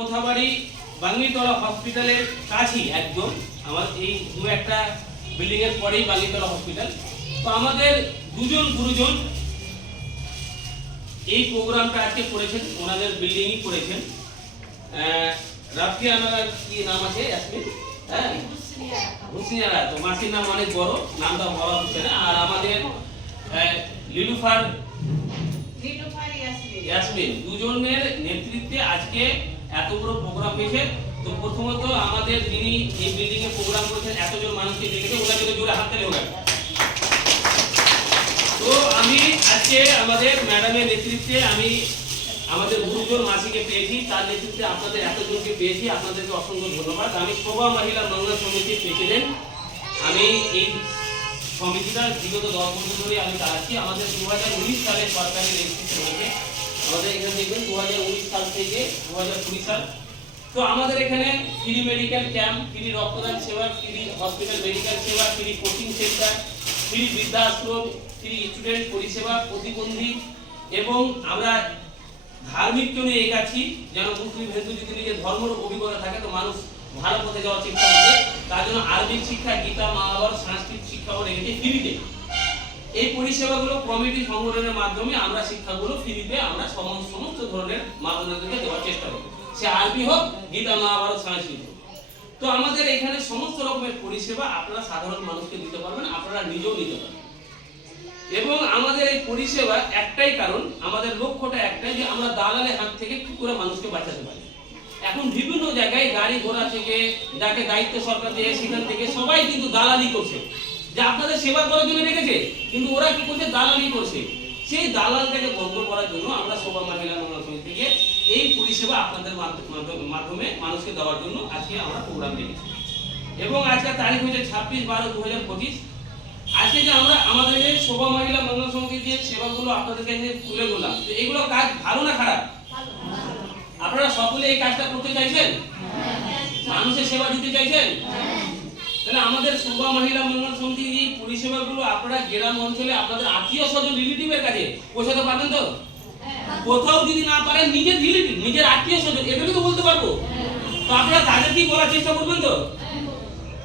কোথাবাড়ি বাঙ্গিতলা হসপিটালের কাছেই একদম, আমার এই দু একটা বিল্ডিং এর পরেই বাঙ্গিতলা হসপিটাল। তো আমাদের দুজন গুরুজন এই প্রোগ্রামটা আজকে করেছেন, ওনাদের বিল্ডিংই করেছেন। রাফিয়া কি নাম আছে ইয়াসমিন, হ্যাঁ হুসনিয়ারা, তো মাসির নাম অনেক বড়, নামটা বলা হচ্ছে না। আর আমাদের লিলুফার ইয়াসমিন, দুজনের নেতৃত্বে আজকে এত বড় প্রোগ্রাম হয়েছে। তো প্রথমত আমাদের যিনি এই বিল্ডিং এ প্রোগ্রাম করেছেন, এতজন মানুষকে দেখেছে, ওনাকে জোরে হাত তালি হোক। তো আমি আজকে আমাদের ম্যাডামের নেতৃত্বে আমি আমাদের গুরুজন মাসিকে পেয়েছি, তার নেতৃত্বে আপনাদের এতজনকে পেয়েছি, আপনাদেরকে অসংখ্য ধন্যবাদ। আমি শোভা মহিলা মঙ্গল সমিতির প্রেসিডেন্ট। আমি এই সমিতিটা বিগত 10 বছর ধরে আমি চালাচ্ছি। আমাদের 2019 সালে সরকারি রেজিস্ট্রেশন হয়েছে। আমাদের এখানে দেখবেন 2019 সাল থেকে 2020 সাল। তো আমাদের এখানে ফ্রি মেডিকেল ক্যাম্প, ফ্রি রক্তদান সেবা, ফ্রি হসপিটাল মেডিকেল সেবা, ফ্রি কোচিং সেন্টার, ফ্রি বৃদ্ধাশ্রম, ফ্রি স্টুডেন্ট পরিষেবা, প্রতিবন্ধী, এবং আমরা ধার্মিক জন্য এগাচ্ছি যেন মুসলিম হিন্দু যদি নিজের ধর্মের অভিজ্ঞতা থাকে তো মানুষ ভালো পথে যাওয়ার চেষ্টা করবে। তার জন্য আরবিক শিক্ষা, গীতা, মহাভারত, সাংস্কৃতিক শিক্ষাও রেখেছি ফ্রিতে। এই পরিষেবাগুলো কমিটি সংগঠনের মাধ্যমে আমরা শিক্ষাগুলো ফ্রিতে আমরা সমস্ত ধরনের মানুষদেরকে দেওয়ার চেষ্টা করব, সে আরবি হোক, গীতা, মহাভারত, সাংস্কৃতিক হোক। তো আমাদের এখানে সমস্ত রকমের পরিষেবা আপনারা সাধারণ মানুষকে দিতে পারবেন, আপনারা নিজেও নিতে পারবেন। এবং আমাদের এই পরিষেবা একটাই কারণ, আমাদের লক্ষ্যটা একটাই যে আমরা দালালের হাত থেকে কি করে মানুষকে বাঁচাতে পারি। এখন বিভিন্ন জায়গায় গাড়ি ঘোড়া থেকে যাকে দায়িত্ব সরকার দিয়ে সেখান থেকে সবাই কিন্তু দালালি করছে, যে আপনাদের সেবা করার জন্য রেখেছে, কিন্তু ওরা কি করছে, দালালি করছে। সেই দালালটাকে বন্ধ করার জন্য আমরা শোভা মহিলা মঙ্গল সমিতি থেকে এই পরিষেবা আপনাদের মাধ্যমে মানুষকে দেওয়ার জন্য আজকে আমরা প্রোগ্রাম রেখেছি। এবং আজকে তারিখ হচ্ছে 26/12/2025। আজকে যে আমরা আমাদের এই শোভা মহিলা মঙ্গল সমিতির যে সেবাগুলো আপনাদেরকে তুলে ধরলাম, তো এগুলো কাজ ভালো না খারাপ? আপনারা সকলে এই কাজটা করতে চাইছেন, মানুষের সেবা দিতে চাইছেন? তাহলে আমাদের শোভা মহিলা মঙ্গল সমিতির এই পরিষেবাগুলো আপনারা গ্রাম অঞ্চলে আপনাদের আত্মীয় স্বজন রিলেটিভের কাছে পৌঁছাতে পারবেন তো? কোথাও যদি না পারেন নিজের রিলেটিভ, নিজের আত্মীয় স্বজন, এগুলো তো বলতে পারবো। তো আপনারা তাদেরকেই বলার চেষ্টা করবেন তো?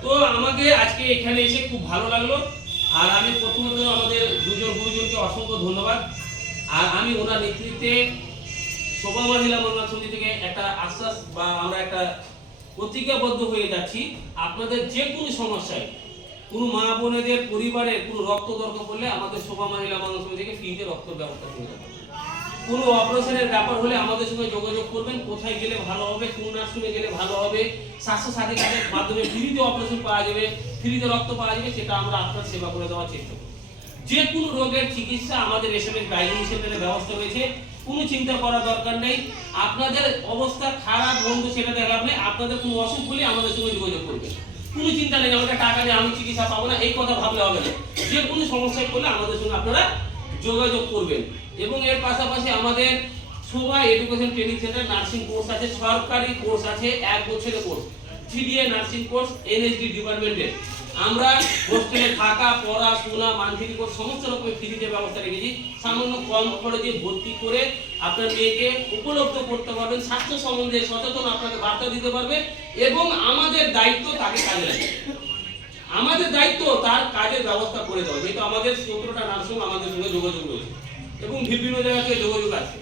তো আমাকে আজকে এখানে এসে খুব ভালো লাগলো। আর আমি প্রথমত আমাদের দুজন গুরুজনকে অসংখ্য ধন্যবাদ। আর আমি ওনার নেতৃত্বে শোভা মহিলা মঙ্গল সমিতি থেকে একটা আশ্বাস বা আমরা একটা প্রতিজ্ঞাবদ্ধ হয়ে যাচ্ছি, আপনাদের যে কোনো সমস্যায় কোনো মা বোনেদের পরিবারের কোনো রক্ত দরকার পড়লে আমাদের শোভা মহিলা মঙ্গল সমিতি থেকে ফ্রিতে রক্ত ব্যবস্থা করে দেবো। কোনো অপারেশনের ব্যাপার হলে আমাদের সঙ্গে যোগাযোগ করবেন, কোথায় গেলে ভালো হবে, কোন নার্সিংয়ে গেলে ভালো হবে, স্বাস্থ্য সাথী কার্ডের মাধ্যমে ফ্রিতে অপারেশন পাওয়া যাবে, ফ্রিতে রক্ত পাওয়া যাবে, সেটা আমরা আপনার সেবা করে দেওয়ার চেষ্টা করব। যে কোনো রোগের চিকিৎসা আমাদের এসএমএস ডায়াগনস্টিক সেন্টারে ব্যবস্থা রয়েছে, কোনো চিন্তা করার দরকার নেই। আপনাদের অবস্থা খারাপ মন্দ সেটা দেখার নেই, আপনাদের কোনো অসুখ হলে আমাদের সঙ্গে যোগাযোগ করবেন, কোনো চিন্তা নেই আমাদের টাকা দিয়ে আমি চিকিৎসা পাবো না, এই কথা ভাবলে হবে না। যে কোনো সমস্যায় পড়লে আমাদের সঙ্গে আপনারা যোগাযোগ করবেন। এবং এর পাশাপাশি আমাদের Shobha education training centre nursing course আছে, সরকারি কোর্স আছে, 1 বছরের course, CDA nursing course, NSD ডিপার্টমেন্টে আমরা হোস্টেলে থাকা, পড়াশোনা, মান্থলি কোর্স সমস্ত রকমের ফ্রিতে ব্যবস্থা রেখেছি। সামান্য কম খরচে ভর্তি করে আপনার মেয়েকে উপলব্ধ করতে পারবেন, স্বাস্থ্য সম্বন্ধে সচেতন আপনাকে বার্তা দিতে পারবে। এবং আমাদের দায়িত্ব তাকে কাজে লাগে, আমাদের দায়িত্ব তার কাজের ব্যবস্থা করে দেওয়া, যেহেতু আমাদের 17টা নার্সিং আমাদের সঙ্গে যোগাযোগ রয়েছে এবং বিভিন্ন জায়গা থেকে যোগাযোগ আছে।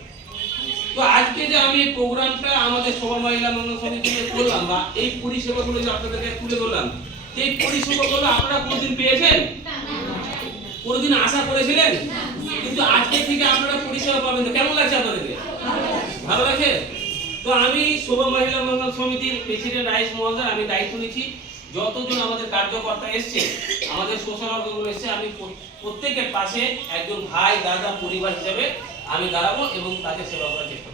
তো আজকে যে আমি এই প্রোগ্রামটা আমাদের শোভা মহিলা মঙ্গল সমিতি থেকে করলাম বা এই পরিষেবাগুলো যে আপনাদেরকে তুলে ধরলাম, এই পরিষেবাগুলো আপনারা কোনদিন পেয়েছেন? কোনদিন আশা করেছিলেন? কিন্তু আজকে থেকে আপনারা পরিষেবা পাবেন। তো কেমন লাগছে আপনাদেরকে? ভালো লাগছে? তো আমি শোভা মহিলা মঙ্গল সমিতির প্রেসিডেন্ট রাইস মহোদয়, আমি দায়িত্ব নিচ্ছি। যতজন আমাদের কার্যকর্তা এসছে, আমাদের সোশ্যাল ওয়ার্কারগুলো এসছে, আমি প্রত্যেকের পাশে একজন ভাই, দাদা, পরিবার হিসেবে আমি দাঁড়াবো এবং তাকে সেবা করার চেষ্টা করব।